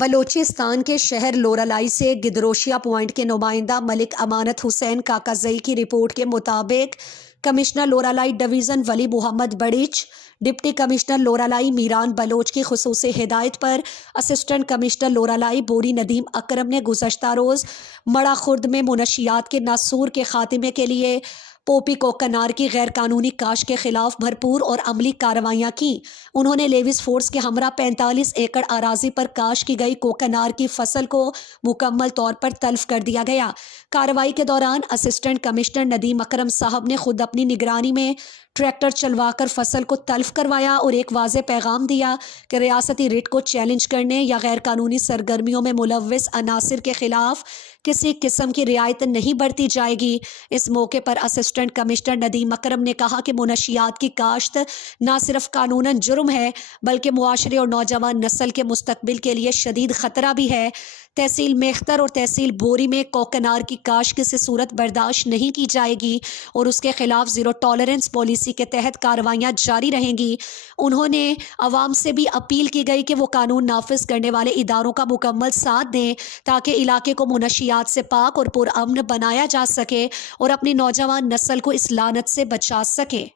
بلوچستان کے شہر لورالائی سے گدروشیا پوائنٹ کے نمائندہ ملک امانت حسین کاکازئی کی رپورٹ کے مطابق کمشنر لورالائی ڈویژن ولی محمد بڑیچ، ڈپٹی کمشنر لورالائی میران بلوچ کی خصوصی ہدایت پر اسسٹنٹ کمشنر لورالائی بوری ندیم اکرم نے گزشتہ روز مڑا خرد میں منشیات کے ناسور کے خاتمے کے لیے پوپی کوکنار کی غیر قانونی کاشت کے خلاف بھرپور اور عملی کارروائیاں کی۔ انہوں نے لیویز فورس کے ہمراہ 45 ایکڑ اراضی پر کاشت کی گئی کوکنار کی فصل کو مکمل طور پر تلف کر دیا گیا۔ کارروائی کے دوران اسسٹنٹ کمشنر ندیم اکرم صاحب نے خود اپنی نگرانی میں ٹریکٹر چلوا کر فصل کو تلف کروایا اور ایک واضح پیغام دیا کہ ریاستی ریٹ کو چیلنج کرنے یا غیر قانونی سرگرمیوں میں ملوث عناصر کے خلاف کسی قسم کی رعایت نہیں برتی جائے گی۔ اس موقع پر اسسٹنٹ کمشنر ندیم اکرم نے کہا کہ منشیات کی کاشت نہ صرف قانوناً جرم ہے بلکہ معاشرے اور نوجوان نسل کے مستقبل کے لیے شدید خطرہ بھی ہے۔ تحصیل میختر اور تحصیل بوری میں کوکنار کی کاشت کسی صورت برداشت نہیں کی جائے گی اور اس کے خلاف زیرو ٹالرنس پالیسی کے تحت کارروائیاں جاری رہیں گی۔ انہوں نے عوام سے بھی اپیل کی گئی کہ وہ قانون نافذ کرنے والے اداروں کا مکمل ساتھ دیں تاکہ علاقے کو منشیات سے پاک اور پرامن بنایا جا سکے اور اپنی نوجوان نسل کو اس لعنت سے بچا سکے۔